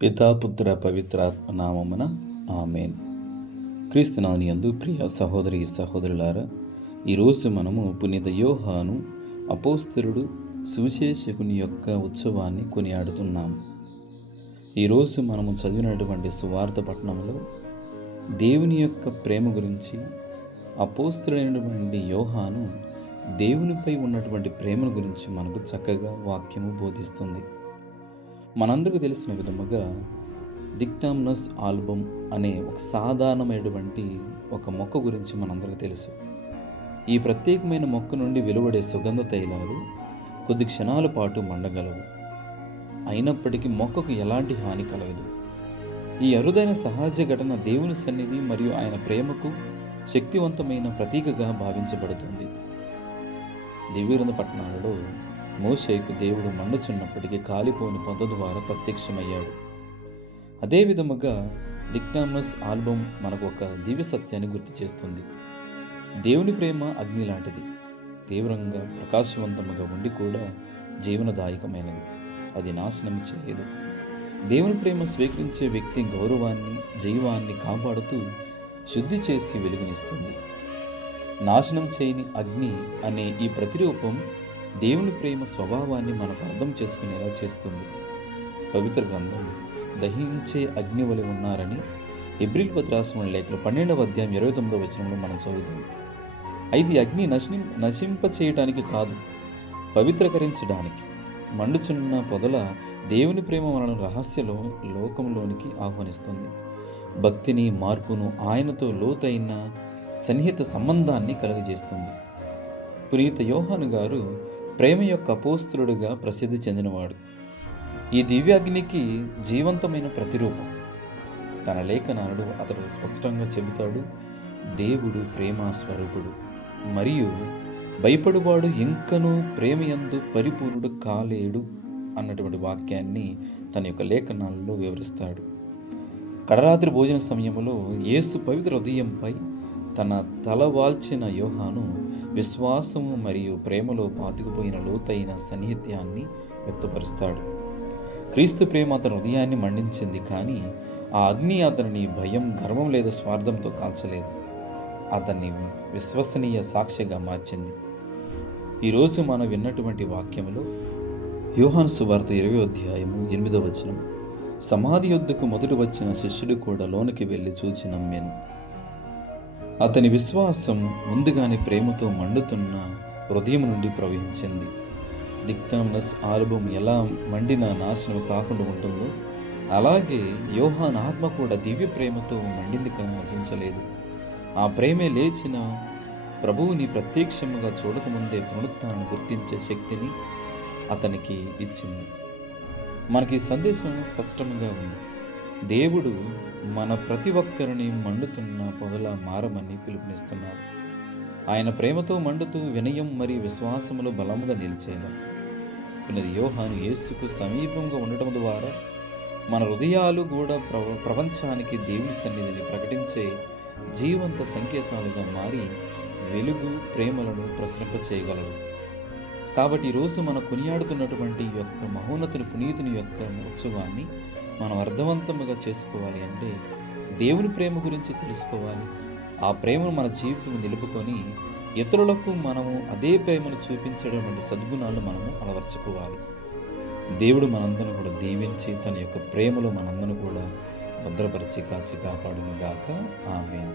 పితాపుత్ర పవిత్రాత్మ నామమున ఆమెన్. క్రీస్తునాని యందు ప్రియ సహోదరి సహోదరులారా, ఈరోజు మనము పునీత యోహాను అపోస్తలుడు సువిశేషకుని యొక్క ఉత్సవాన్ని కొనియాడుతున్నాము. ఈరోజు మనము చదివినటువంటి సువార్త పట్టణంలో దేవుని యొక్క ప్రేమ గురించి అపోస్తలుడైనటువంటి యోహాను దేవునిపై ఉన్నటువంటి ప్రేమను గురించి మనకు చక్కగా వాక్యము బోధిస్తుంది. మనందరికీ తెలిసిన విధముగా డిక్టామ్నస్ ఆల్బమ్ అనే ఒక సాధారణమైనటువంటి ఒక మొక్క గురించి మనందరికీ తెలుసు. ఈ ప్రత్యేకమైన మొక్క నుండి వెలువడే సుగంధ తైలాలు కొద్ది క్షణాల పాటు మండగలవు. అయినప్పటికీ మొక్కకు ఎలాంటి హాని కలగదు. ఈ అరుదైన సహజ ఘటన దేవుని సన్నిధి మరియు ఆయన ప్రేమకు శక్తివంతమైన ప్రతీకగా భావించబడుతుంది. దివ్యగ్రంథ పట్టణాలలో మోషేకు దేవుడు మండుచున్నప్పటికీ కాలిపోని పొద ద్వారా ప్రత్యక్షమయ్యాడు. అదే విధముగా డిక్టామ్నస్ ఆల్బమ్ మనకు ఒక దివ్య సత్యాన్ని గుర్తు చేస్తుంది. దేవుని ప్రేమ అగ్ని లాంటిది, తీవ్రంగా ప్రకాశవంతముగా ఉండి కూడా జీవనదాయకమైనది. అది నాశనం చేయదు. దేవుని ప్రేమ స్వీకరించే వ్యక్తి గౌరవాన్ని, జీవాన్ని కాపాడుతూ శుద్ధి చేసి వెలుగునిస్తుంది. నాశనం చేయని అగ్ని అనే ఈ ప్రతిరూపం దేవుని ప్రేమ స్వభావాన్ని మనకు అర్థం చేసుకునేలా చేస్తుంది. పవిత్ర గ్రంథం దహించే అగ్ని వలె ఉన్నారని హెబ్రీయులకు పత్రిక లేఖలు 12వ అధ్యాయం 29వ వచనంలో మనం చదువుతాం. అయితే అగ్ని నశింప చేయడానికి కాదు, పవిత్రకరించడానికి. మండుచున్న పొదల దేవుని ప్రేమ మనల్ని రహస్యలో లోకంలోనికి ఆహ్వానిస్తుంది. భక్తిని, మార్పును, ఆయనతో లోతైన సన్నిహిత సంబంధాన్ని కలుగజేస్తుంది. పునీత యోహాను గారు ప్రేమ యొక్క అపోస్తలుడిగా ప్రసిద్ధి చెందినవాడు. ఈ దివ్యాగ్నికి జీవంతమైన ప్రతిరూపం. తన లేఖనాలలో అతడు స్పష్టంగా చెబుతాడు, దేవుడు ప్రేమ స్వరూపుడు మరియు భయపడువాడు ఇంకనూ ప్రేమయందు పరిపూర్ణుడు కాలేడు అన్నటువంటి వాక్యాన్ని తన యొక్క లేఖనాలలో వివరిస్తాడు. కడరాత్రి భోజన సమయంలో యేసు పవిత్ర హృదయంపై తన తల వాల్చిన యోహాను విశ్వాసము మరియు ప్రేమలో పాతుకుపోయిన లోతైన సన్నిహిత్యాన్ని వ్యక్తపరుస్తాడు. క్రీస్తు ప్రేమ అతని హృదయాన్ని మండించింది, కానీ ఆ అగ్ని అతనిని భయం, గర్వం లేదా స్వార్థంతో కాల్చలేదు. అతన్ని విశ్వసనీయ సాక్షిగా మార్చింది. ఈరోజు మనం విన్నటువంటి వాక్యంలో యోహాను సువార్త 20వ అధ్యాయము 8వ వచనం, సమాధి యొద్దకు మొదట వచ్చిన శిష్యుడు కూడా లోనికి వెళ్ళి చూచి నమ్మాను. అతని విశ్వాసం ముందుగానే ప్రేమతో మండుతున్న హృదయం నుండి ప్రవహించింది. డిక్టామ్నస్ ఆల్బమ్ ఎలా మండిన నాశనం కాకుండా ఉంటుందో అలాగే యోహాను ఆత్మ కూడా దివ్య ప్రేమతో మండింది, కానీ నశించలేదు. ఆ ప్రేమే లేచిన ప్రభువుని ప్రత్యక్షముగా చూడకముందే పునరుత్థానాన్ని గుర్తించే శక్తిని అతనికి ఇచ్చింది. మనకి సందేశం స్పష్టంగా ఉంది. దేవుడు మన ప్రతి ఒక్కరిని మండుతున్న పొదలా మారమని పిలుపునిస్తున్నాడు. ఆయన ప్రేమతో మండుతూ వినయం మరియు విశ్వాసములో బలముగా నిలిచేలా పునీత యోహాను యేసుకు సమీపంగా ఉండటం ద్వారా మన హృదయాలు కూడా ప్రపంచానికి దేవుని సన్నిధిని ప్రకటించే జీవంత సంకేతాలుగా మారి వెలుగు, ప్రేమలను ప్రసరింపచేయగలవు. కాబట్టి ఈరోజు మనం కొనియాడుతున్నటువంటి యొక్క మహోన్నతుని పునీతుని యొక్క ఉత్సవాన్ని మనం అర్థవంతంగా చేసుకోవాలి అంటే దేవుని ప్రేమ గురించి తెలుసుకోవాలి. ఆ ప్రేమను మన జీవితం నిలుపుకొని ఇతరులకు మనము అదే ప్రేమను చూపించడం వంటి సద్గుణాలు మనము అలవర్చుకోవాలి. దేవుడు మనందరిని కూడా దీవించి తన యొక్క ప్రేమలో మనందరిని కూడా భద్రపరిచి కాచి కాపాడును గాక. ఆమేన్.